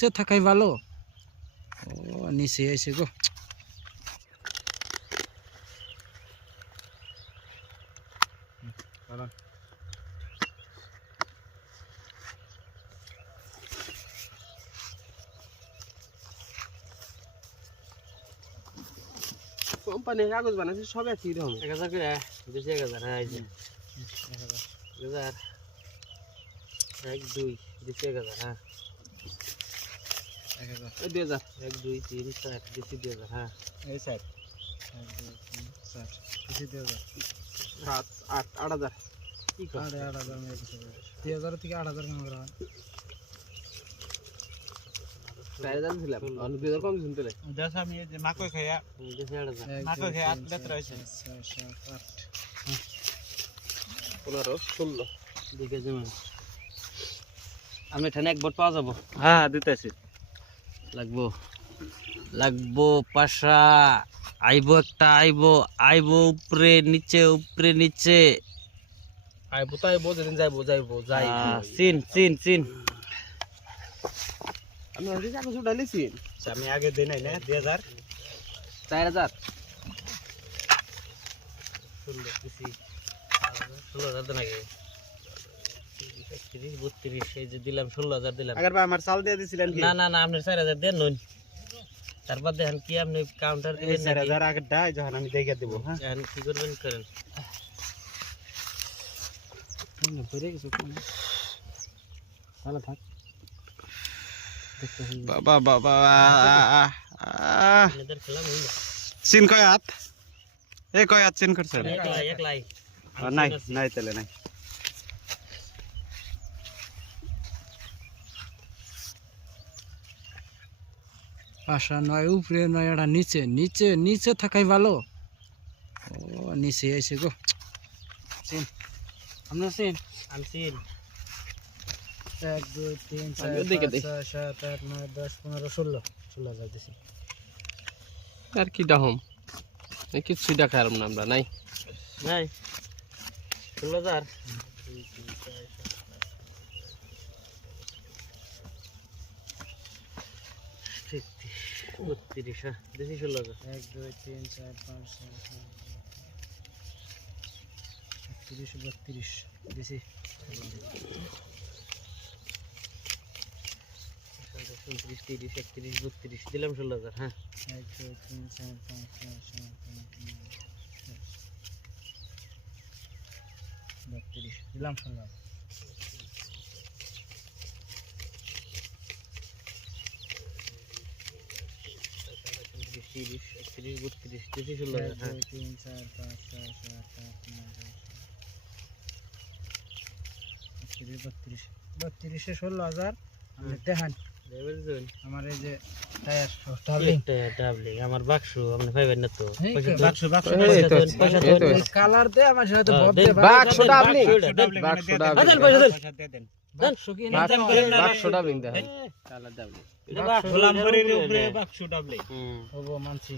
নিচে থাকাই ভালো। ও নিচে এসে গো। কোম্পানি কাগজ বানাইছে সব একই রকম। 1000 করে বেশি 1000 হ্যাঁ এই যে 1000 1 2 বেশি 1000 হ্যাঁ এই 2000 1 2 3 4 বেশি 2000 হ্যাঁ এই সাইড 1 2 3 4 বেশি 2000 7 8 8000 কি কর 8000 মেরে দিতে 3000 থেকে 8000 কম করা হয়। 4000 ছিলাম আর 2000 কম শুনতে লে দেখ আমি এই যে মাকই খাইয়া বেশি 8000 মাকই খাইয়া আটলেত রইছে 6 7 8 15 16 দিকে জমি আমি ঠানে এক বট পাওয়া যাব হ্যাঁ দিতেছি লাগবো লাগবো পাশা আইবো একটা আইবো উপরে নিচে আইবো তো আইবো যেদিন যাইবো যাই সিন আমি আজকে কাগজ উঠাইছি আমি আগে দেই নাই না 2000 4000 ষোলো বেশি 16000 দেন আগে 31 32 এই যে দিলাম 16000 দিলাম আগের বার আমার চাল দিয়ে দিছিলেন কি না আপনি 4000 দেন নন তারপর দেখেন কি আপনি কাউন্টার এই দিবেন 4000 আগে দাই যখন আমি দেইয়া দেব হ্যাঁ এখন কি করবেন করেন পড়ে গেছে ভালো থাক বাবা আপনাদের খেলা হইল চিন কয় হাত এই কয় হাত চিন করছেন একলাই নাই তেলে নাই পাশা নয় উপরে নয় এটা নিচে থাকাই ভালো। ও নিচে এসে গো চিন আমরা চিন আমি সিন 1 2 3 আমিও 4 দেখে 5 দেই। 6 7 8 9 10 15 16 যাইতেছি আর কি ডাহম এই কিছু দেখার না আমরা নাই নাই 16000 32 হ্যাঁ বেশি 16000 1 2 3 4 5 6 7 32 বেশি 29 30 31 32 দিলাম 16000 হ্যাঁ 1 2 3 4 5 6 7 8 9 10 32 দিলাম 16 30 31 32 বেশি 16000 হ্যাঁ 1 2 3 4 5 6 7 8 9 10 32 16,000 আমি দেখান বুঝলেন আমার এই যে টায়ার ডাবলিং আমার বাক্স আপনি পাইবেন না তো বাক্স পয়সা দেন কালার দে আমার সাথে হ্যাঁ, বদলে দেন, বাক্স ডাবলিং দেন, বাক্স দেন, ডাবলিং পয়সা দেন দেন দেন সুখী বাক্স ডাবলিং দেখেন কালার ডাবলিং এটা বাক্স লাম্বরের উপরে বাক্স ডাবলে হুম ওবো মানছি